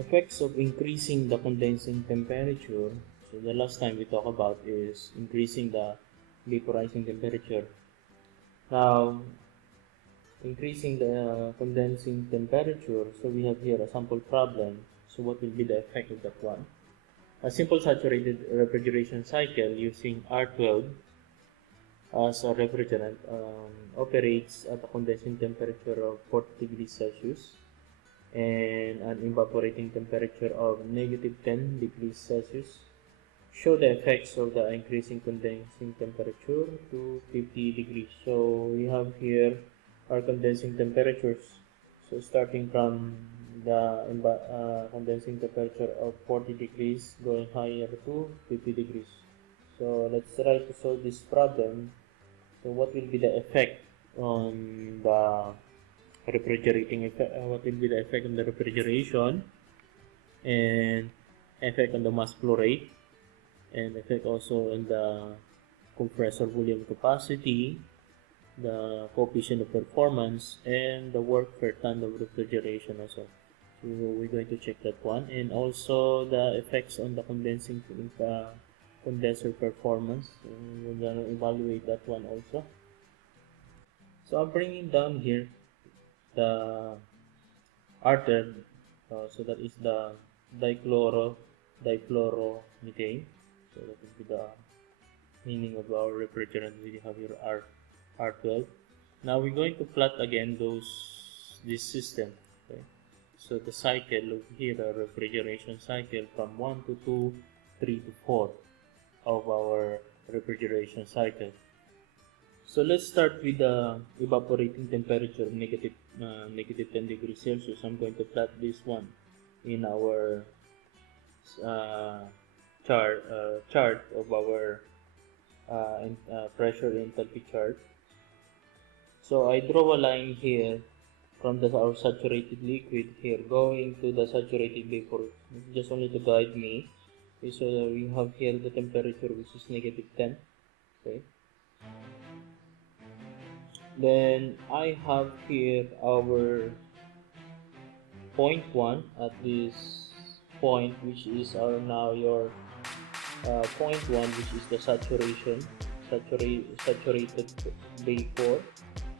Effects of increasing the condensing temperature. So the last time we talked about is increasing the vaporizing temperature. Now, increasing the condensing temperature, so we have here a sample problem. So what will be the effect of that one? A simple saturated refrigeration cycle using R12 as a refrigerant operates at a condensing temperature of 40 degrees Celsius and an evaporating temperature of -10 degrees Celsius. Show the effects of the increasing condensing temperature to 50 degrees. So we have here our condensing temperatures. So starting from the condensing temperature of 40 degrees going higher to 50 degrees. So let's try to solve this problem. So what will be the effect on the refrigerating effect? What will be the effect on the refrigeration, and effect on the mass flow rate, and effect also on the compressor volume capacity, the coefficient of performance, and the work per ton of refrigeration also. So we're going to check that one, and also the effects on the condensing condenser performance. We're going to evaluate that one also. So I'm bringing down here the R12, so that is the difluoromethane. So that will be the meaning of our refrigerant. We have here R12. Now we're going to plot again this system. Okay. So the cycle of here, the refrigeration cycle from 1 to 2, 3 to 4 of our refrigeration cycle. So let's start with the evaporating temperature of negative 10 degrees Celsius. I'm going to plot this one in our chart of our pressure enthalpy chart. So I draw a line here from our saturated liquid here going to the saturated vapor, just only to guide me. Okay, so we have here the temperature which is -10. Okay. Then I have here our point 1 at this point, which is now your point 1, which is the saturated vapor.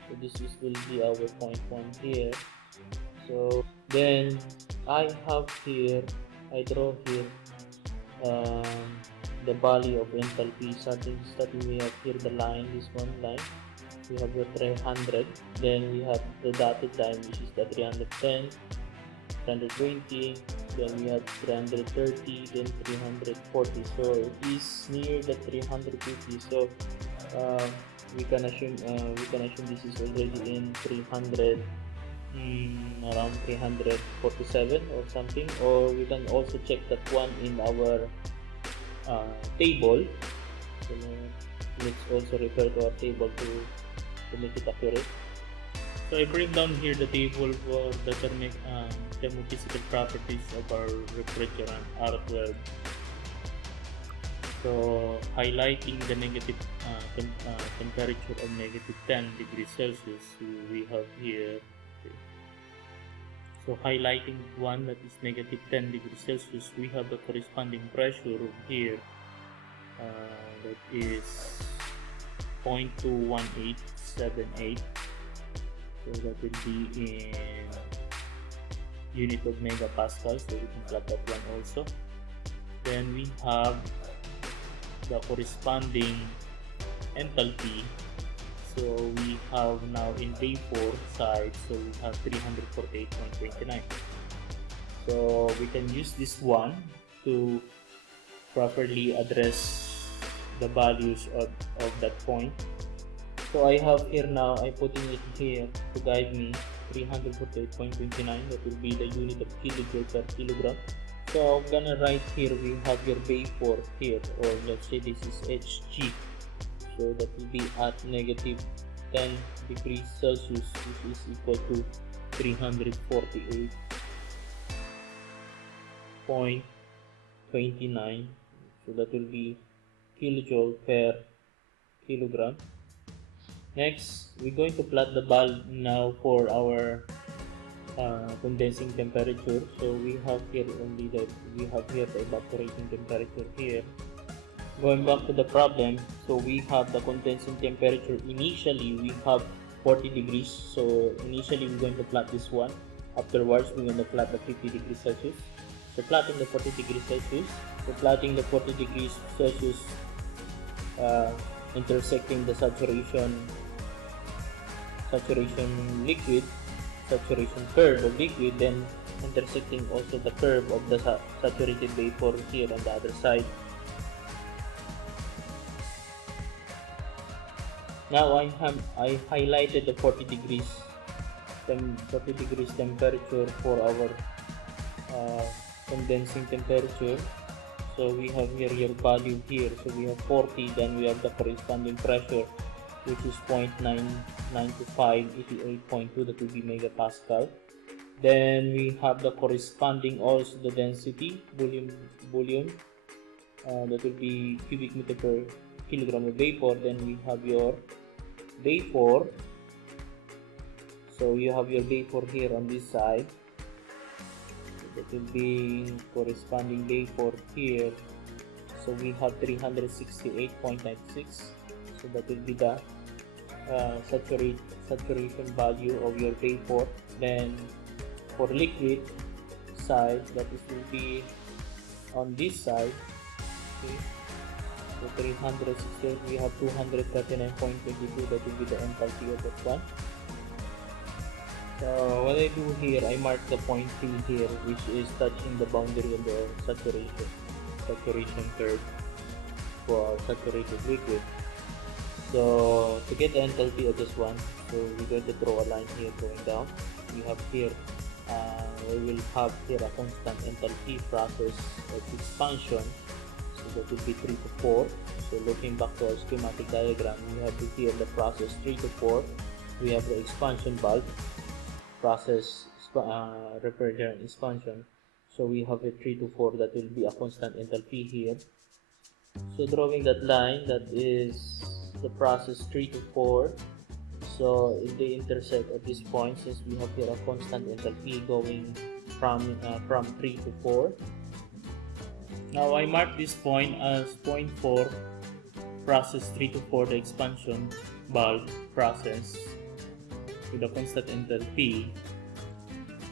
So this will be our point 1 here. So then I draw here the value of enthalpy. Starting we have here the line, this one line. We have the 300. Then we have the dotted line, which is the 310, 320. Then we have 330, then 340. So it is near the 350. So we can assume this is already in 300, around 347 or something. Or we can also check that one in our table. So let's also refer to our table to make it accurate. So I bring down here the table for the thermophysical properties of our refrigerant R12. So highlighting the negative temperature of -10 degrees Celsius, we have here. Okay. So highlighting one that is -10 degrees Celsius, we have the corresponding pressure here that is 0.21878. So that will be in unit of megapascals, so we can plot that one also. Then we have the corresponding enthalpy. So we have now in vapor side, so we have 348.29. So we can use this one to properly address the values of that point. So I have here now, I putting it here to guide me, 348.29. That will be the unit of kilojoule per kilogram. So I'm gonna write here, we have your vapor here, or let's say this is Hg. So that will be at -10 degrees Celsius, which is equal to 348.29. So that will be kilojoule per kilogram. Next, we're going to plot the value now for our condensing temperature. So we have here the evaporating temperature here. Going back to the problem, so we have the condensing temperature. Initially we have 40 degrees, so initially we're going to plot this one. Afterwards we're going to plot the 50 degrees Celsius. So plotting the 40 degrees Celsius, intersecting the saturation curve of liquid, then intersecting also the curve of the saturated vapor here on the other side. Now I highlighted the 40 degrees temperature for our condensing temperature. So we have here your value here. So we have 40, then we have the corresponding pressure, which is 0.99588.2, that will be megapascal. Then we have the corresponding also the density, volume, that will be cubic meter per kilogram of vapor. Then we have your vapor. So you have your vapor here on this side. That will be corresponding vapor here. So we have 368.96. So that will be the saturation value of your vapor. Then for liquid side, that will be on this side. Okay. So 368, we have 239.22. That will be the enthalpy of that one. So what I do here, I mark the point P here, which is touching the boundary of the saturation curve for saturated liquid. So to get the enthalpy of this one, so we're going to draw a line here going down. We have here, we will have here a constant enthalpy process of expansion. So that will be 3 to 4. So looking back to our schematic diagram, we have here the process 3 to 4. We have the expansion valve process, refrigerant expansion. So we have a 3 to 4, that will be a constant enthalpy here. So drawing that line, that is the process 3 to 4. So if they intersect at this point, since we have here a constant enthalpy going from 3 to 4. Now I mark this point as point 4, process 3 to 4, the expansion valve process with a constant enthalpy.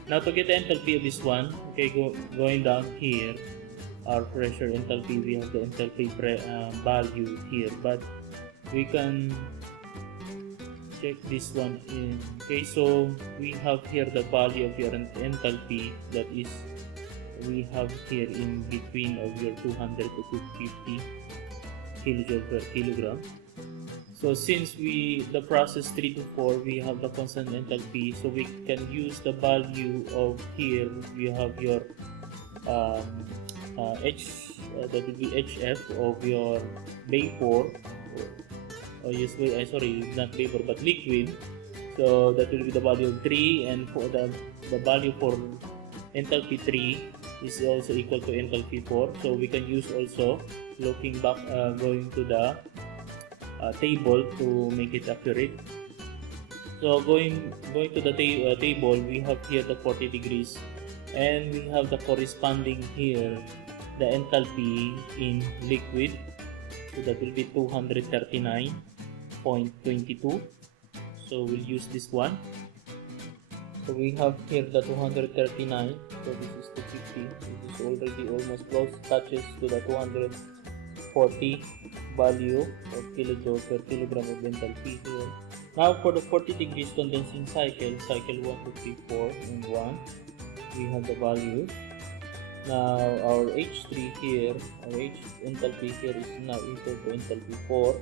Now to get the enthalpy of this one, okay, going down here, our pressure enthalpy, we have the enthalpy value here, but we can check this one in. Okay, so we have here the value of your enthalpy, that is, we have here in between of your 200 to 250 kilojoule per kilogram. So since the process 3 to 4, we have the constant enthalpy, so we can use the value of here. We have your that will be HF of your vapor, sorry, not vapor but liquid. So that will be the value of 3, and for the value for enthalpy 3 is also equal to enthalpy 4. So we can use also, looking back, going to the table to make it accurate. So going to the table, we have here the 40 degrees, and we have the corresponding here the enthalpy in liquid. So that will be 239.22. So we'll use this one. So we have here the 239. So this is 250. This is already almost close, touches to the 240 value of kilojoule per kilogram of enthalpy here. Now for the 40 degrees condensing cycle 1 to 3, 4, and 1, we have the value. Now our H3 here, our enthalpy here is now equal to enthalpy 4,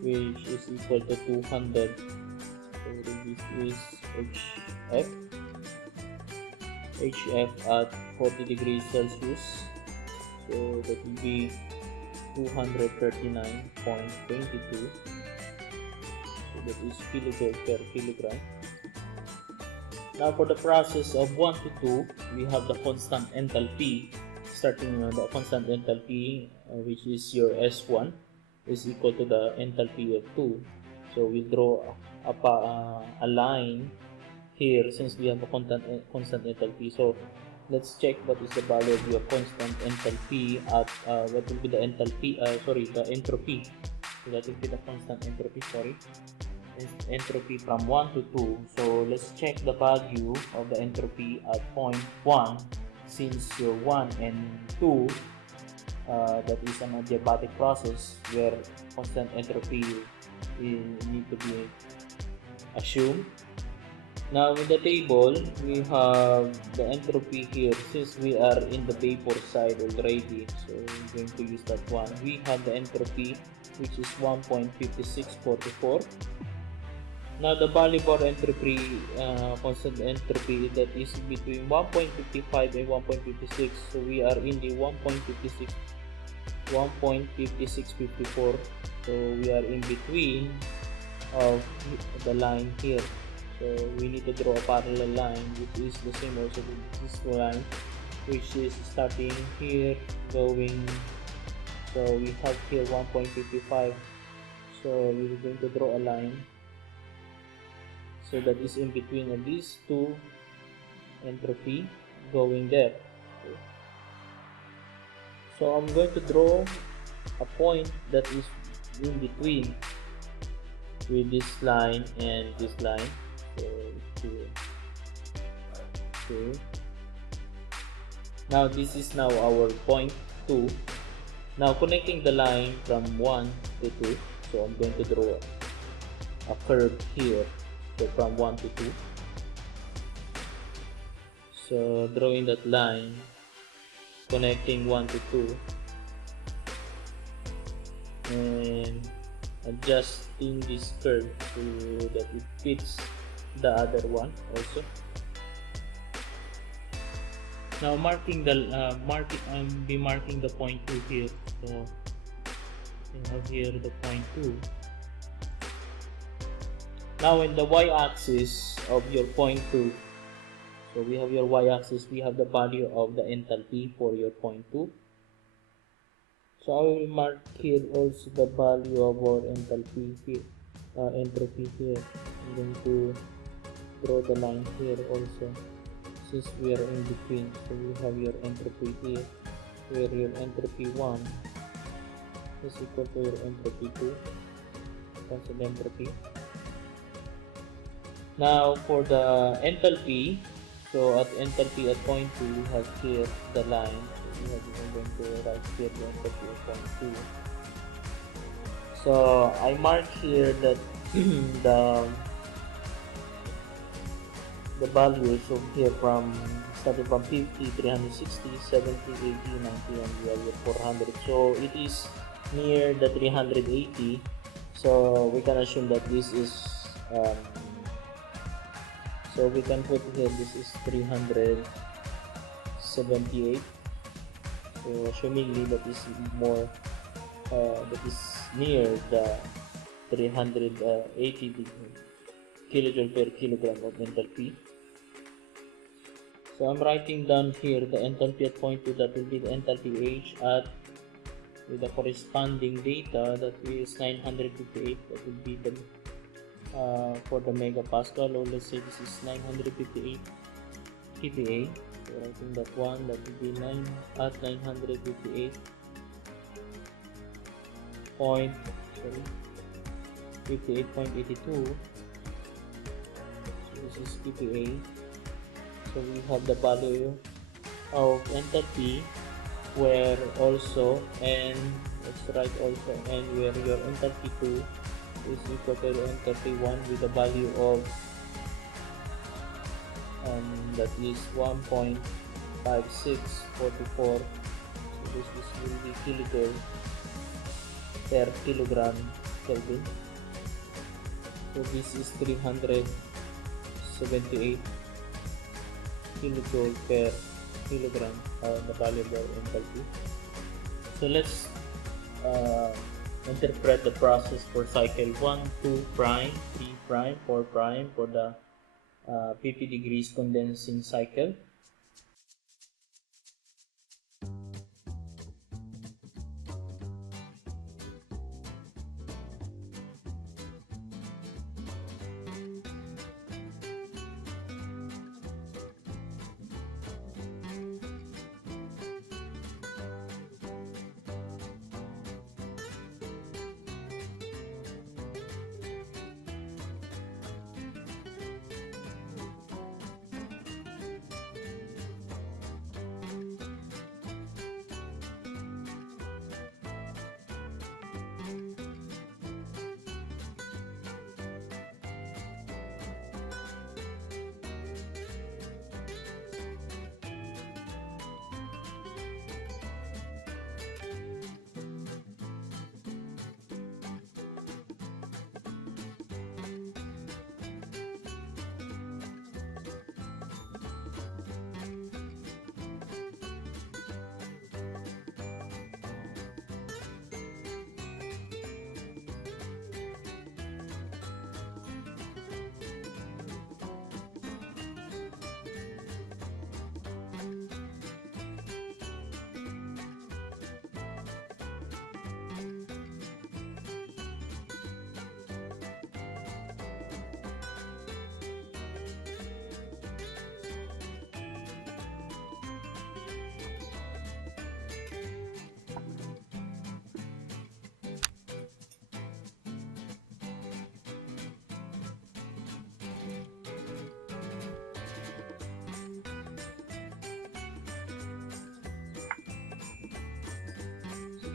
which is equal to 200. So this is HF at 40 degrees Celsius. So that will be 239.22. So that is kilojoule per kilogram. Now for the process of 1 to 2, we have the constant enthalpy. Starting with the constant enthalpy, which is your S1, is equal to the enthalpy of 2. So we draw a line here since we have a constant enthalpy. So let's check what is the value of your constant enthalpy at what will be the enthalpy, the entropy. So that will be the constant entropy, entropy from 1 to 2. So let's check the value of the entropy at point 1, since your 1 and 2 that is an adiabatic process where constant entropy need to be assumed. Now in the table, we have the entropy here. Since we are in the vapor side already, so we're going to use that one. We have the entropy, which is 1.5644. Now the value for entropy, constant entropy, that is between 1.55 and 1.56. So we are in the 1.5654. So we are in between of the line here. So we need to draw a parallel line, which is the same also with this line, which is starting here going. So we have here 1.55. So we're going to draw a line. So that is in between of these two entropy going there. So I'm going to draw a point that is in between with this line and this line. So here. Okay. Now this is now our point 2. Now connecting the line from 1 to 2. So I'm going to draw a curve here. So from 1 to 2. So drawing that line, connecting 1 to 2, and adjusting this curve so that it fits the other one also. Now marking the be marking the point 2 here. So you have here the point 2. Now in the y-axis of your point 2, so we have your y-axis, we have the value of the enthalpy for your point 2. So I will mark here also the value of our enthalpy here, entropy here. I'm going to draw the line here also, since we are in between. So we have your entropy here, where your entropy 1 is equal to your entropy 2, constant entropy. Now for the enthalpy, so at enthalpy at point 2, we have here the line. So we are going to write here the enthalpy at point 2. So I mark here that the values of here from starting from 50, 360, 70, 80, 90, and we have 400. So it is near the 380. So we can assume that this is so we can put here this is 378. So assumingly that is more that is near the 380 kilojoule per kilogram of enthalpy. So I'm writing down here the enthalpy at point 2, that will be the enthalpy H at with the corresponding data, that is 958. That will be the for the megapascal, or let's say this is 958 kPa. So writing that one, that will be 958 point 58.82. So this is kPa. So we have the value of enthalpy, where also, and let's write also, and where your enthalpy 2 is equal to enthalpy 1 with a value of that is 1.5644. So this will be kilojoule per kilogram Kelvin. So this is 378 kilojoule per kilogram, the value of enthalpy. So let's interpret the process for cycle 1, 2 prime, 3 prime, 4 prime for the 50 degrees condensing cycle.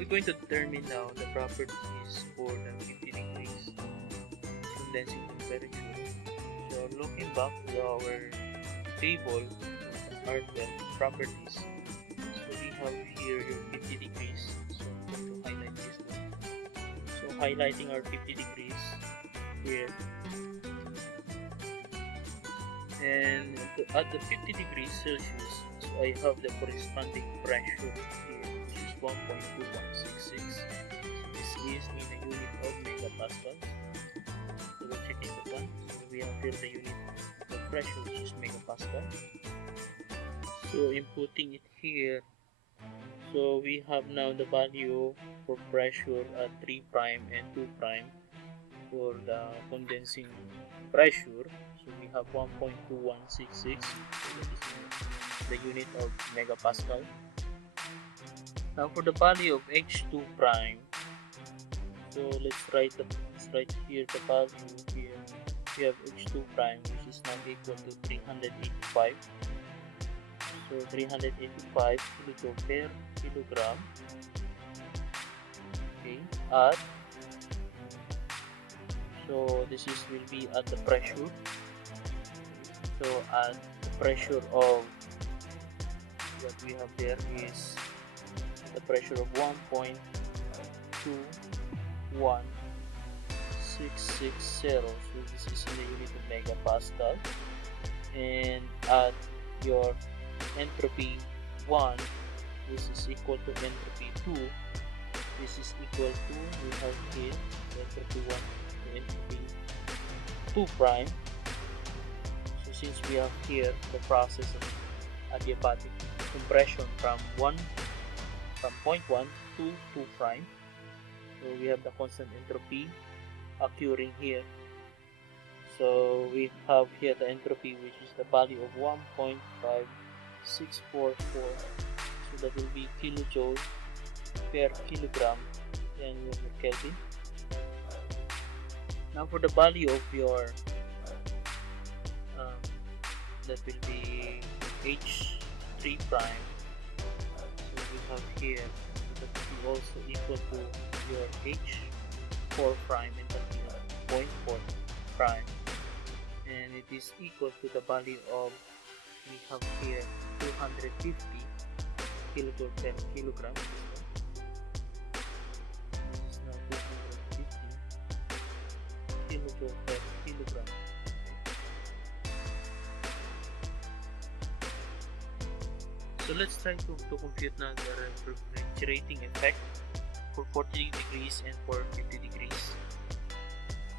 we're going to determine now the properties for the 50 degrees condensing temperature. So looking back to our table, hardware properties, so we have here your 50 degrees. So I'm going to highlight this one. So highlighting our 50 degrees here, and at the 50 degrees Celsius, so I have the corresponding pressure here, which is 1.2166. So this is in a unit of megapascals. So we're checking the one. So we have here the unit of pressure, which is megapascal. So inputting it here, so we have now the value for pressure at 3' and 2' for the condensing pressure. So we have 1.2166, so that is the unit of megapascal. Now for the value of H2', so let's write here the value here. We have H2', which is now equal to 385. So 385 kilojoule per kilogram. Okay, at, so this is will be at the pressure. So at the pressure of what we have there is the pressure of 1.21660. So this is in the unit of megapascal, and at your entropy 1, this is equal to entropy 2. This is equal to, we have here entropy 1 to entropy 2'. So since we have here the process of adiabatic compression from 0.1 to 2', so we have the constant entropy occurring here. So we have here the entropy, which is the value of 1.5644. So that will be kilojoule per kilogram, and we have your Kelvin. Now for the value of your that will be H3'. So we have here that will be also equal to your H4' enthalpy of 0.4', and it is equal to the value of, we have here 250 kilojoule per kilogram. This is now 250 kilojoule per kilogram. So let's try to compute now the refrigerating effect for 40 degrees and for 50 degrees.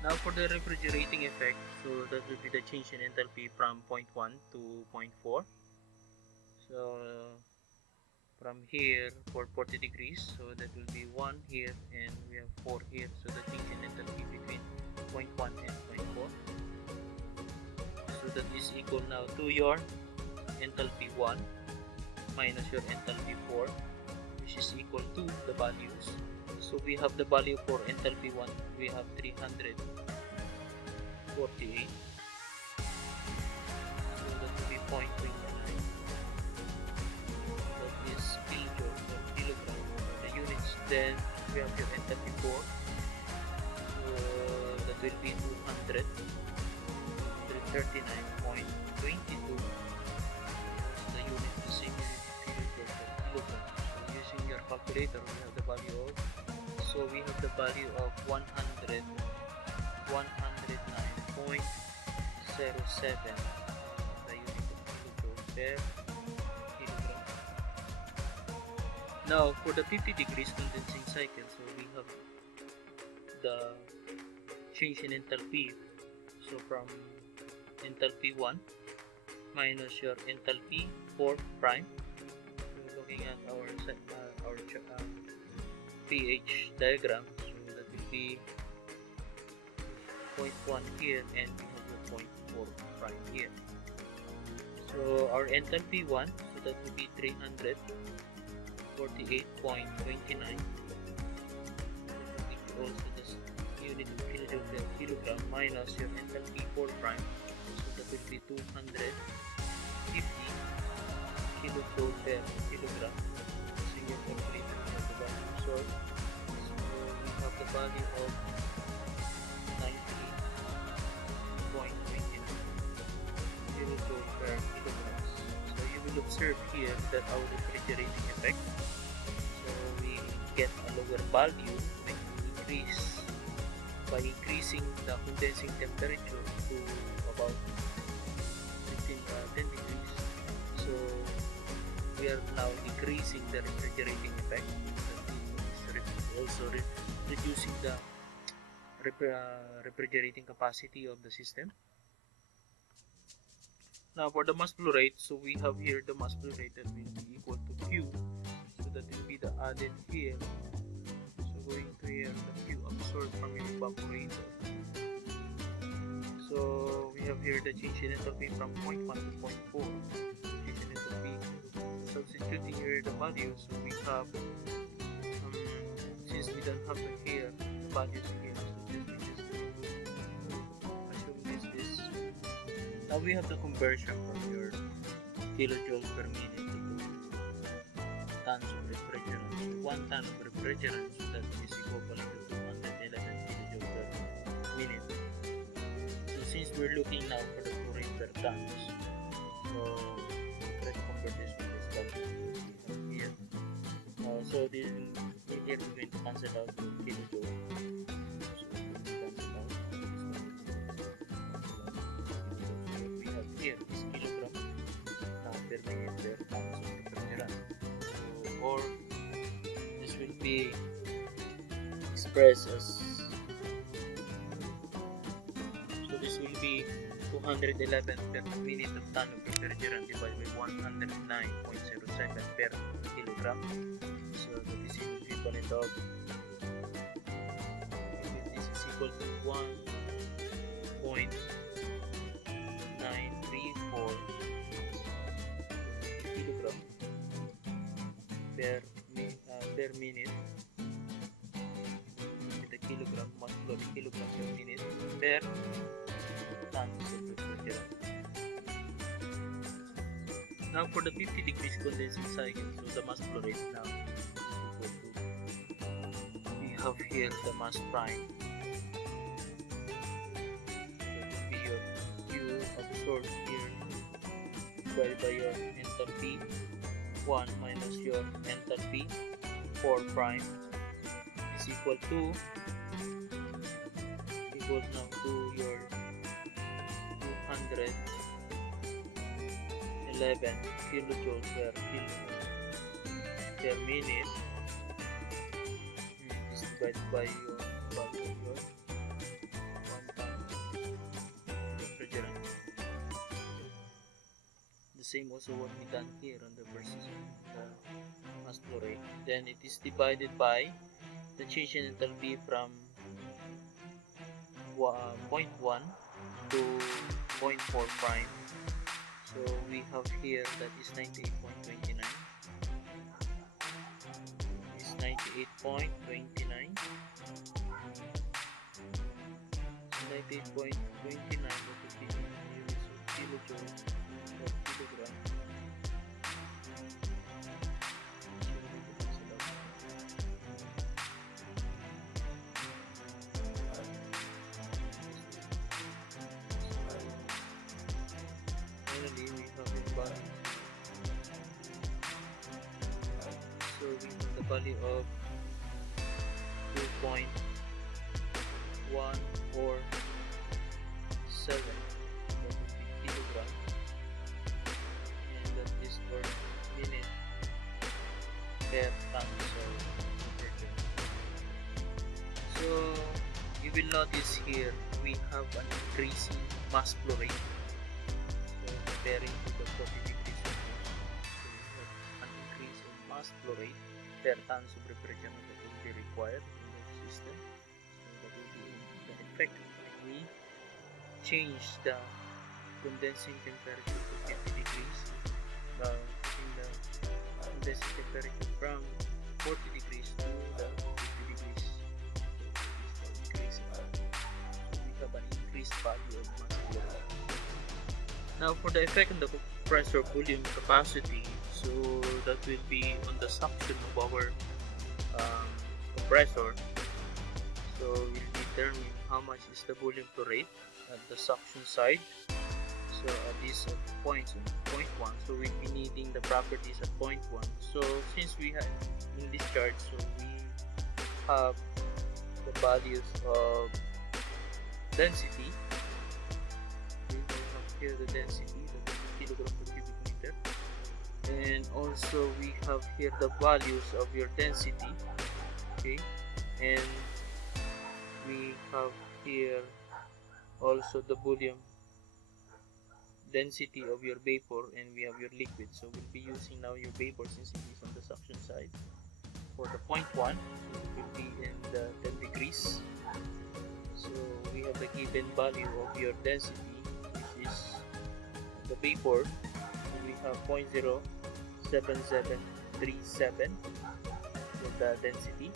Now for the refrigerating effect, so that will be the change in enthalpy from 0.1 to 0.4. So from here for 40 degrees, so that will be 1 here and we have 4 here. So the change in enthalpy between 0.1 and 0.4. So that is equal now to your enthalpy 1 minus your enthalpy 4, which is equal to the values. So we have the value for enthalpy 1, we have 348. So that will be 0.29. That is kilojoule per kilogram. The units, then we have your enthalpy 4. So that will be 239.22. The unit, the same unit kilojoule per kilogram. So using your calculator, we have the value of, so we have the value of 109.07, the unit of kilojoule per kilogram. Now for the 50 degrees condensing cycle, so we have the change in enthalpy. So from enthalpy 1 minus your enthalpy 4'. So looking at our pH diagram, so that will be 0.1 here and we have the 0.4' here. So our enthalpy 1, so that will be 348.29. Also the unit of kilojoule per kilogram minus your enthalpy 4', so that will be 250 kilojoule per kilogram. So your calculator has the values. absorbed. So we have the value of 90.29 kilojoule per kilogram. So you will observe here that our refrigerating effect, so we get a lower value when we by increasing the condensing temperature to about 10 degrees. So we are now decreasing the refrigerating effect. That is also reducing the refrigerating capacity of the system. Now for the mass flow rate, so we have here the mass flow rate that will be equal to Q, so that will be the added here. So going to here, the Q absorbed from your evaporator. So we have here the change in enthalpy from 0.1 to 0.4. Change in enthalpy. Substituting here the values, so we have since we don't have here the values here, so just assume this. Now we have the conversion from your kilojoules per minute to tons of refrigerant. So 1 ton of refrigerant, so that is equivalent to 211 kilojoules per minute. So since we're looking now for the flow rate per tons, so let's convert this to this value here. So this in here we're going to cancel out the kilojoule. So cancel out we have here is kilogram now per minute per tons of refrigerant. So, or this will be expressed as, so this will be 211 per minute of ton of refrigerant divided by 109.07 per kilogram. So that is equivalent of, this is equal to 1.934 kilogram per minute, with the kilogram mass flow kilogram per minute per tons of refrigerant. Now for the 50 degrees condensing cycle, so the mass flow rate now is equal to, we have here the mass prime, so it will be your Q absorbed here divided by your enthalpy 1 minus your enthalpy 4 prime is equal now to your 211 kilojoule per minute is divided by your value of your 1 ton refrigerant. The same also what we done here on the versus the mass flow rate. Then it is divided by the change in enthalpy from 0.1 to 0.4 prime. So we have here that is 98.29. Is 98.29. So 98.29 what would be units of kilojoule per kilogram. Finally, we have it back. So we have the value of 2.147, that would be kilogram, and that is per minute per tons of refrigerant. So you will notice here we have an increasing mass flow rate. Comparing to the 40 degrees Celsius, so we have an increase in mass flow rate per tons of refrigerant that will be required in the system. So that will be the effect when we change the condensing temperature to 50 degrees, taking the condensing temperature from 40 degrees to the 50 degrees. So increasing. So we have an increased value of mass flow rate. Now for the effect on the compressor volume capacity, so that will be on the suction of our compressor. So we'll determine how much is the volume flow rate at the suction side. So at this point 1, so we'll be needing the properties at point 1. So since we have in this chart, so we have the values of density. We have here the density, the kilogram per cubic meter, and also we have here the values of your density. Okay, and we have here also the volume density of your vapor, and we have your liquid. So we'll be using now your vapor since it is on the suction side. For the point 1, so it will be in the 10 degrees. So we have the given value of your density, which is the vapor. So we have 0.07737 for the density.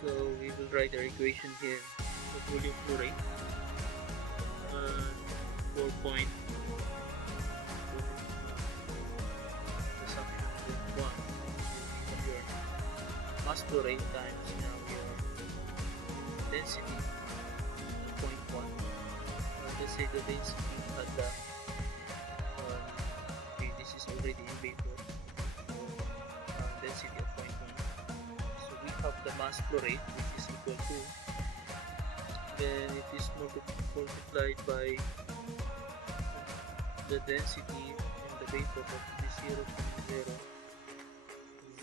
So we will write our equation here. The volume flow rate 4.1 the suction with 1. Of your mass flow rate times now your density at point 1. Let's say the density at the okay, this is already in vapor. Density at point 1. So we have the mass flow rate, which is equal to, then it is multiplied by the density in the vapor, that is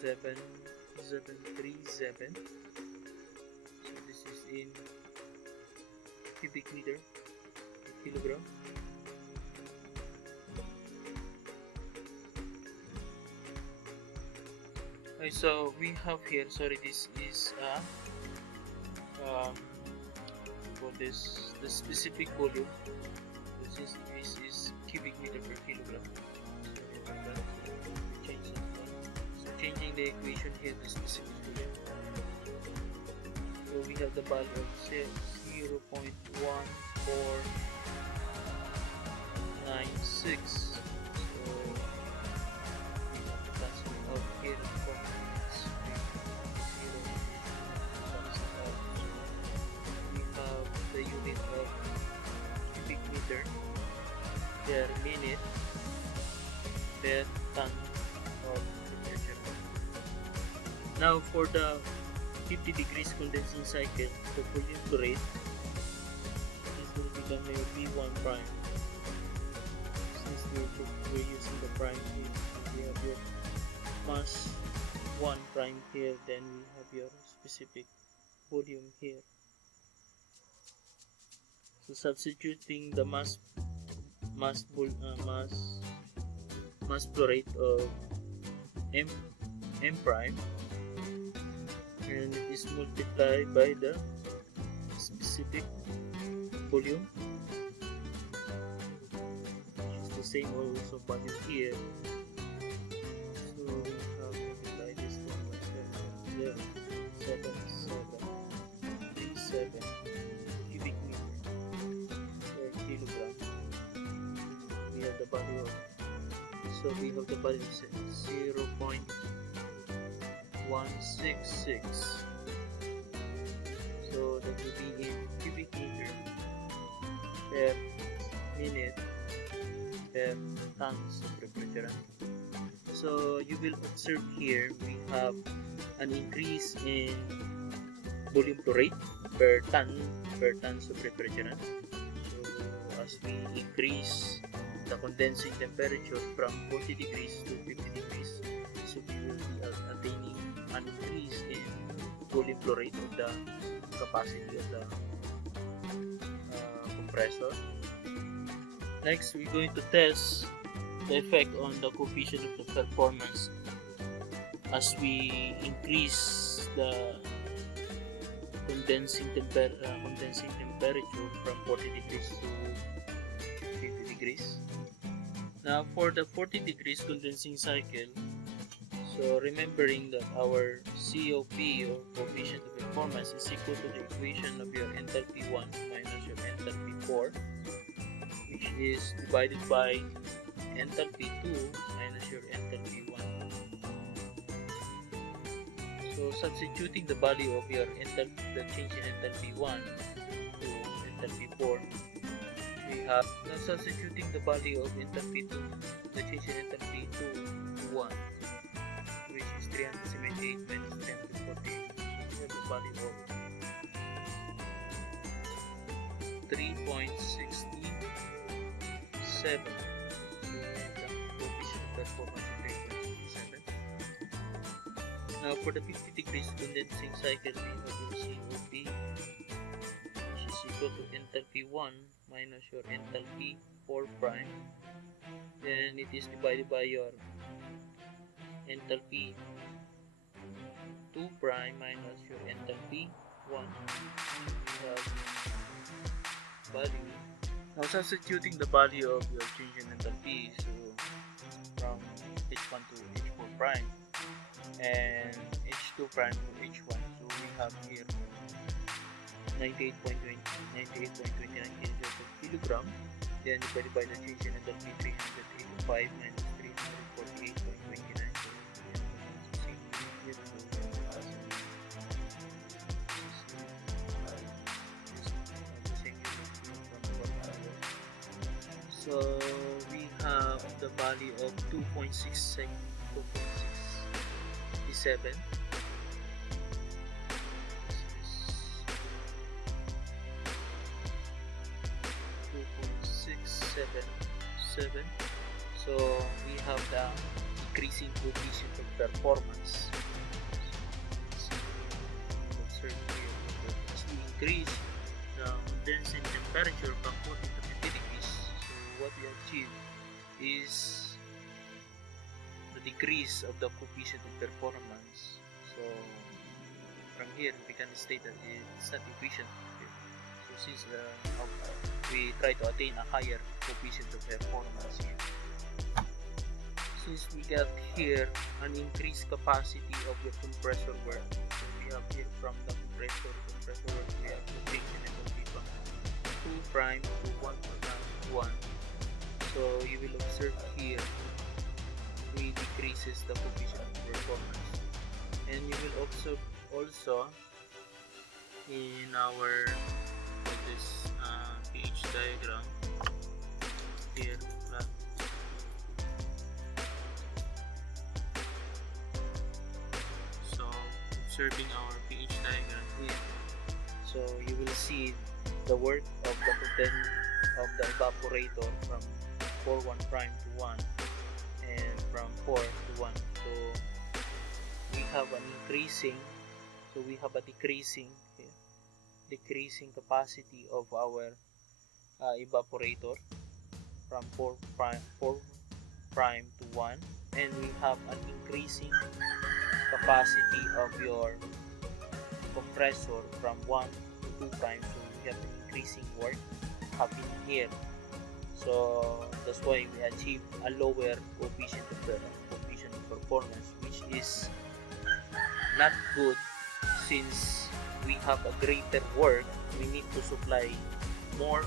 0.07737. So this is in cubic meter per kilogram. Okay, so we have here, sorry, this is for this the specific volume. This is cubic meter per kilogram. So changing the equation here, the specific volume. So we have the value of 0.1496. So we have to cancel out here the quantities. We have the unit of cubic meter per minute per ton of refrigerant. Now for the 50 degrees condensing cycle, the volume flow rate is going to become a V1 prime. Since we're using the prime here, we have your mass 1 prime here, then we have your specific volume here. So substituting the mass flow rate of M prime, and it is multiplied by the specific volume, which is the same also value here. So we have multiplied this to 0.7737 cubic meter per kilogram. We have the value of, so we have the value of 0.166. So that will be in cubic meter per minute per tons of refrigerant. So you will observe here we have an increase in volume flow rate per tons of refrigerant. So as we increase the condensing temperature from 40 degrees to 50 degrees, so we will be attaining an increase in volume flow rate of the capacity of the compressor. Next, we're going to test the effect on the coefficient of the performance as we increase the condensing temperature from 40 degrees to 50 degrees. Now for the 40 degrees condensing cycle, so remembering that our COP or coefficient of performance is equal to the equation of your enthalpy 1 minus your enthalpy 4, which is divided by enthalpy 2 minus your enthalpy 1. substituting the value of your the change in enthalpy 1 to enthalpy 4, we have now substituting the value of enthalpy 2, the change in enthalpy 2 to 1, which is 378 minus 10 to 48. We have the value of 3.67. Performance of 3.67. Now for the 50 degrees condensing cycle, we have your COP, which is equal to enthalpy 1 minus your enthalpy 4 prime. Then it is divided by your enthalpy 2 prime minus your enthalpy 1. We have value. Now substituting the value of your change in enthalpy, so from H1 to H4 prime and H2 prime to H1, so we have here 98.29 kJ per kilogram, then divided by the change in enthalpy 385 minus 348.29. So we have the value of 2.67. 2.677. So we have the decreasing coefficient of performance. Observe here, as we increase the condensing temperature from 40 to 50 degrees, so what we achieve is the decrease of the coefficient of performance. So from here we can state that it's not efficient. So since we try to attain a higher coefficient of performance here, since we got here an increased capacity of the compressor work, so we have here from the compressor work we have the change in enthalpy from 2 prime to 1. So you will observe here we decreases the coefficient of performance, and you will observe also in our this pH diagram here. So observing our pH diagram here, so you will see the work of the evaporator from 4.1 prime to 1 and from 4 to 1. So we have an increasing, so we have a decreasing capacity of our evaporator from 4 prime to 1, and we have an increasing capacity of your compressor from 1 to 2 prime. So we have an increasing work happening here. So that's why we achieve a lower coefficient of performance, which is not good. Since we have a greater work, we need to supply more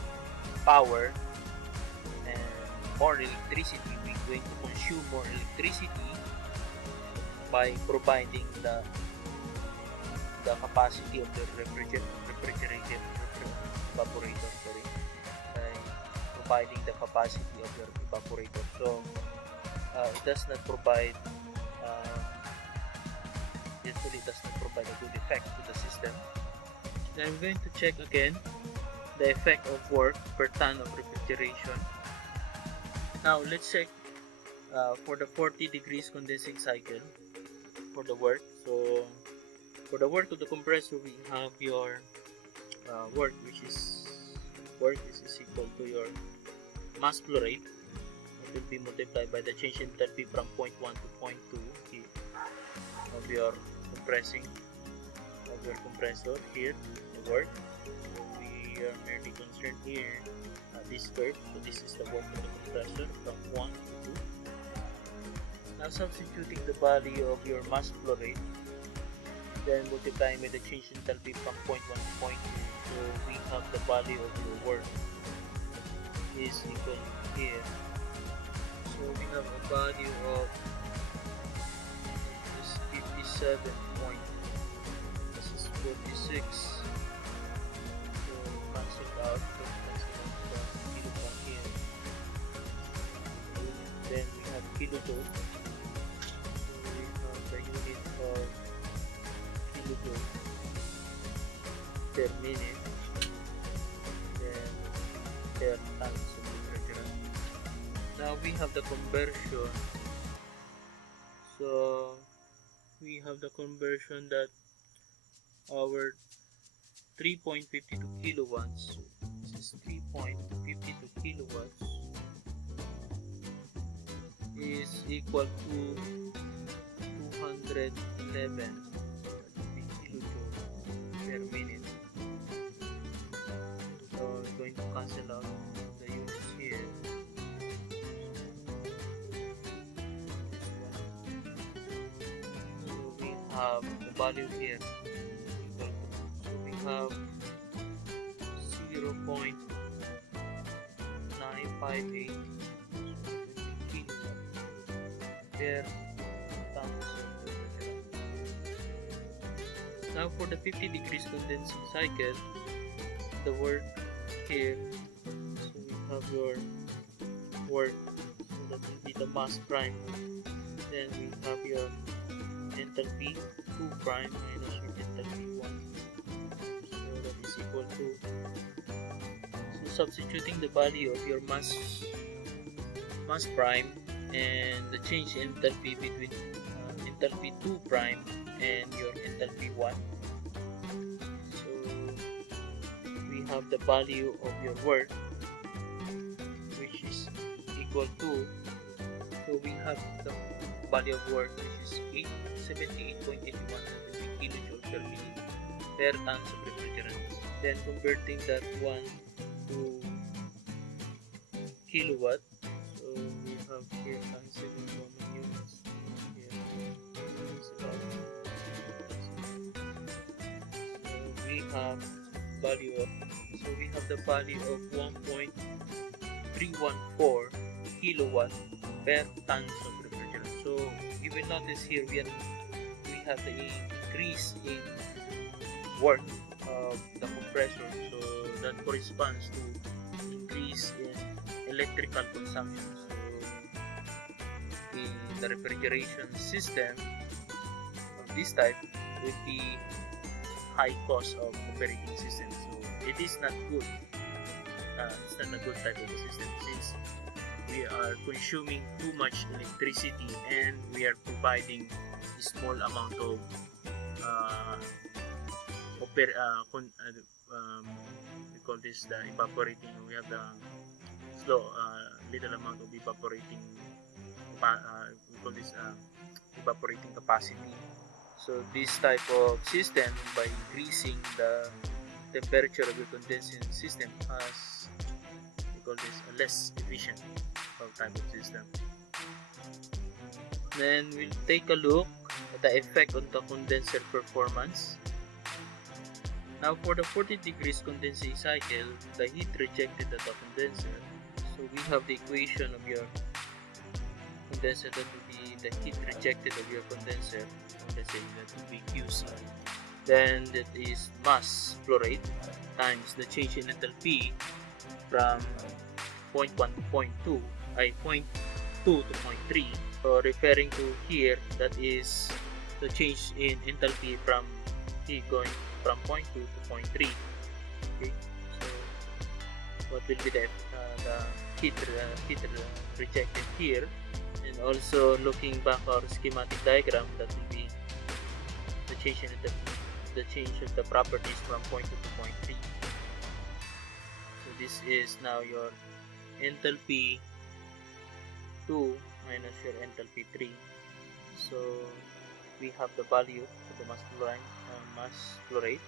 power and more electricity. We're going to consume more electricity by providing the capacity of the refrigerated evaporator. Providing the capacity of your evaporator, so it does not provide usually does not provide a good effect to the system. Then I'm going to check again the effect of work per ton of refrigeration. Now let's check for the 40 degrees condensing cycle for the work. So for the work of the compressor, we have your work, which is equal to your mass flow rate. It will be multiplied by the change in enthalpy from 0.1 to 0.2 of your compressor here, the work. So we are merely concerned here this curve. So this is the work of the compressor from 1 to 2. Now substituting the value of your mass flow rate, then multiplying by the change in enthalpy from 0.1 to 0.2. So we have the value of your work is equal here. So we have a value of 57.5 46. So cancel out the kilogram here. Then we have kilojoule. So we have the unit of kilojoule per minute. Then per tons of refrigerant. Now we have the conversion. So we have the conversion that our 3.52 kilowatts, this is 3.52 kilowatts, is equal to 211 kilojoule per minute. So I'm going to cancel out the units here. So we have the value here. So we have 0.958 kilowatt per tons of refrigerant. Now for the 50 degrees condensing cycle, the work here, so we have your work, so that will be the mass prime. Then we have your enthalpy 2 prime minus your enthalpy 1. So that is equal to, so substituting the value of your mass prime and the change in enthalpy between enthalpy 2 prime and your enthalpy 1. So we have the value of your work, which is equal to, so we have the value of work, which is 78.81 kilojoule per minute per tons of refrigerant. Then converting that one to kilowatt, so we have here cancelling common units here. So we have value of, so we have the value of 1.314 kilowatt per tons of refrigerant. So you will notice here we have the increase in work of the compressor, so that corresponds to increase in electrical consumption. So in the refrigeration system of this type will be high cost of operating system. So it is not good. It's not a good type of system since we are consuming too much electricity and we are providing a small amount of we call this the evaporating. We have the slow little amount of evaporating we call this evaporating capacity. So this type of system, by increasing the temperature of the condensing system, has, we call this a less efficient type of system. Then we'll take a look at the effect on the condenser performance. Now for the 40 degrees condensing cycle, the heat rejected at the condenser. So we have the equation of your condenser, that will be the heat rejected of your condenser. Let's say that will be QC. Then that is mass flow rate times the change in enthalpy from 0.1 to 0.2, 0.2 to 0.3. So referring to here, that is the change in enthalpy from going from 0.2 to 0.3. Okay, so what will be the heat rejected here? And also looking back our schematic diagram, that will be the change in the change of the properties from 0.2 to 0.3. So this is now your enthalpy 2 minus your enthalpy 3. So we have the value of the mass flow rate,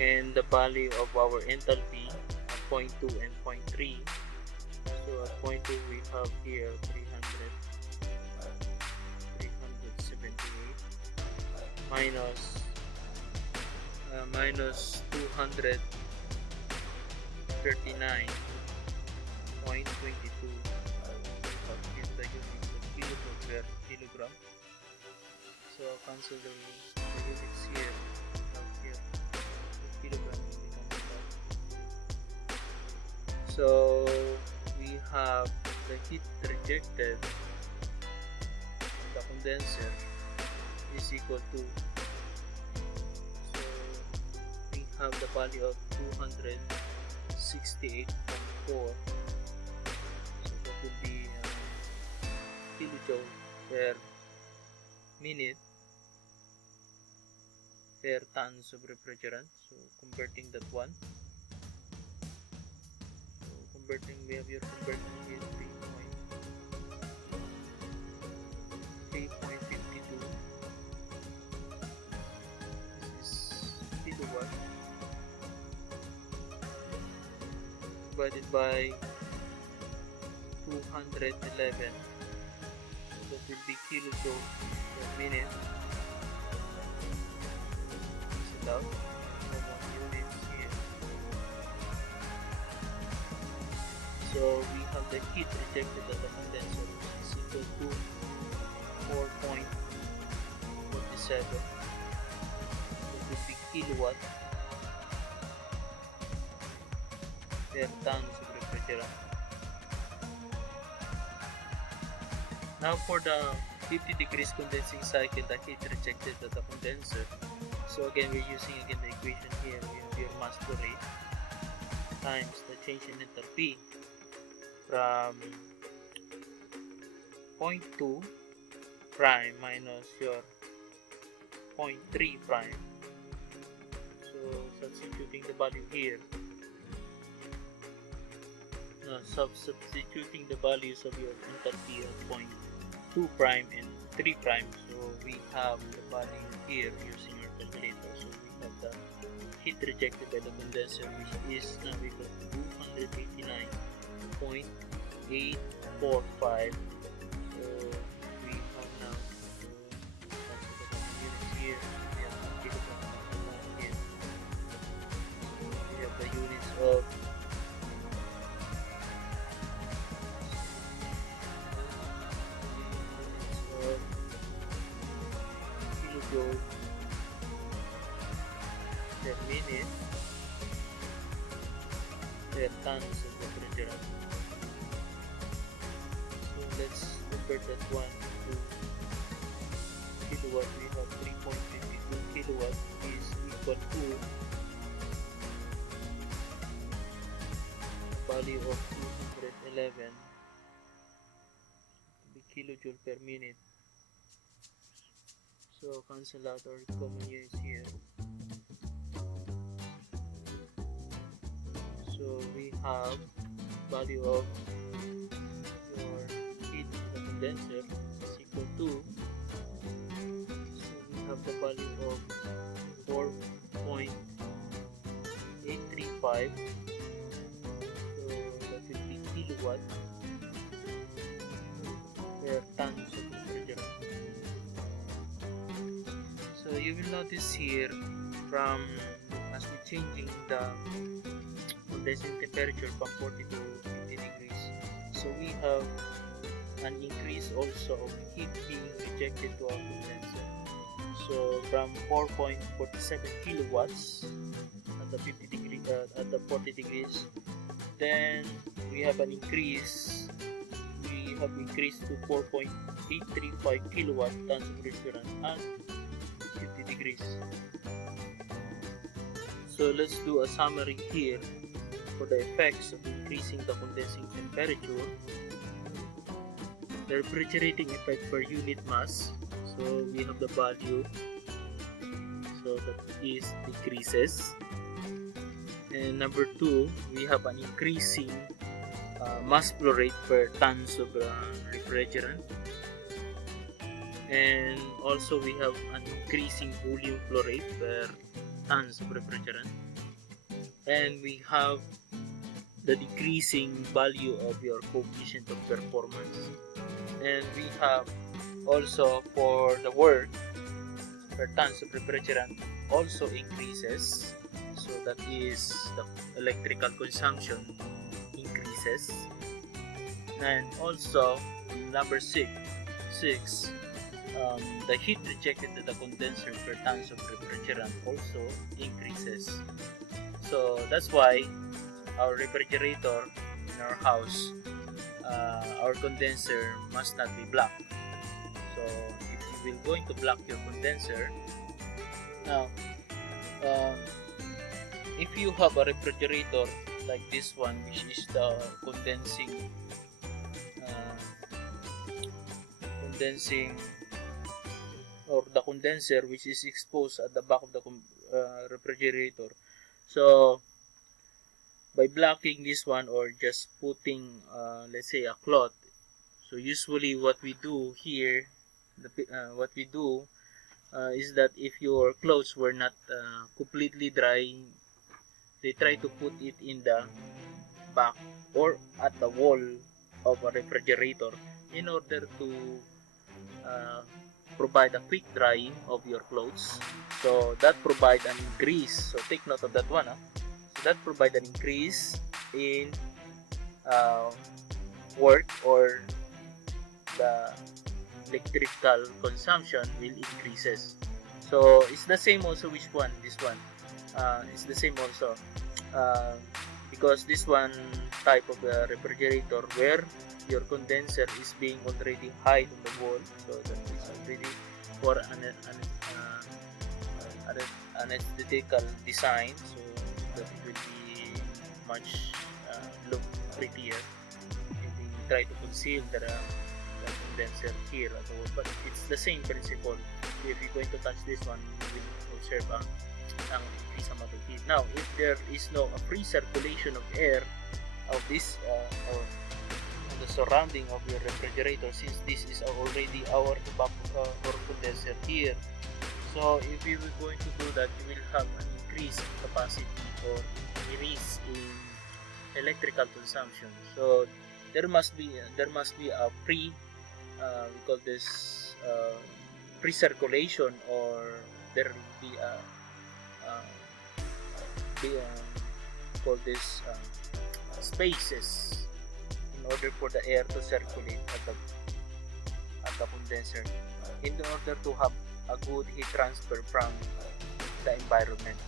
and the value of our enthalpy at 0.2 and 0.3. So at 0.2 we have here 378 minus 239.22 is the unit of kilojoule per kilogram. So I'll cancel the units here. So we have the heat rejected the condenser is equal to, so we have the value of 268.4, so that will be kilojoule per minute per tons of refrigerant. So converting that one, so converting, we have your converting is 3.52. This is kilowatt divided by 211, so that will be kilojoule per minute. This is out, no more units here. So we have the heat rejected at the condenser, which is equal to 4.47, it will be kilowatt per tons of refrigerant. Now for the 50 degrees condensing cycle, the heat rejected at the condenser. So again, we're using the equation here. We have your mass flow rate times the change in enthalpy from 0.2 prime minus your 0.3 prime. So substituting the value here, substituting the values of your enthalpy of 0.2 prime and 3 prime, so we have the value here using our calculator. So we have the heat rejected by the condenser, which is now equal to 289.845. So we have now, here we have the units of kilojoule per minute per tons of refrigerant. So let's convert that one to kilowatt. We have 3.52 kilowatt is equal to value of 211 the kilojoule per minute. So cancel out our common units here. So we have value of your heat in the condenser is equal to, so we have the value of 4.835, so that will be kilowatt per tons of refrigerant. So you will notice here, from as we're changing the condensing temperature from 40 to 50 degrees, so we have an increase also of heat being rejected to our condenser. So from 4.47 kilowatts at the 50 degree at the 40 degrees, then we have an increase. We have increased to 4.835 kilowatt tons of refrigerant at 50 degrees. So let's do a summary here for the effects of increasing the condensing temperature. The refrigerating effect per unit mass, so we have the value, so that is decreases. And number 2, we have an increasing mass flow rate per tons of refrigerant, and also we have an increasing volume flow rate per tons of refrigerant, and we have the decreasing value of your coefficient of performance, and we have also for the work per tons of refrigerant also increases, so that is the electrical consumption increases. And also number 6, the heat rejected to the condenser per tons of refrigerant also increases. So that's why our refrigerator in our house, our condenser must not be black. So if you will going to block your condenser, now if you have a refrigerator like this one, which is the condensing or the condenser which is exposed at the back of the refrigerator, so by blocking this one or just putting let's say a cloth, so usually what we do here, is that if your clothes were not completely dry, they try to put it in the back or at the wall of a refrigerator in order to provide a quick drying of your clothes. So that provide an increase, so take note of that one, so that provide an increase in work, or the electrical consumption will increases. So it's the same also, which one, this one, it's the same also, because this one type of refrigerator where your condenser is being already high on the wall, so that is already for an aesthetical design, so that it will be much look prettier if we try to conceal the condenser here at the wall. But it's the same principle. If you're going to touch this one, you will observe ang increase amount of heat. Now, if there is no free circulation of air of this or the surrounding of your refrigerator, since this is already our or condenser here, so if you were going to do that, you will have an increase in capacity or increase in electrical consumption. So there must be a free we call this pre-circulation, or there will be call this spaces in order for the air to circulate at the condenser, in order to have a good heat transfer from the environment.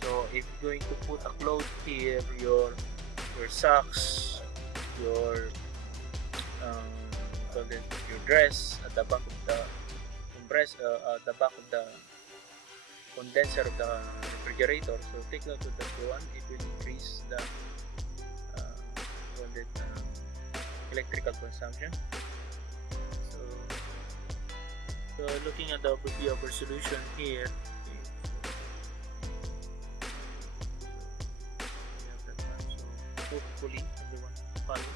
So if you're going to put a cloth here, your socks, your dress at the back of the condenser of the refrigerator, so take note of that one. It will increase the electrical consumption. So looking at the overview of our solution here, we have that one. So hopefully everyone follow.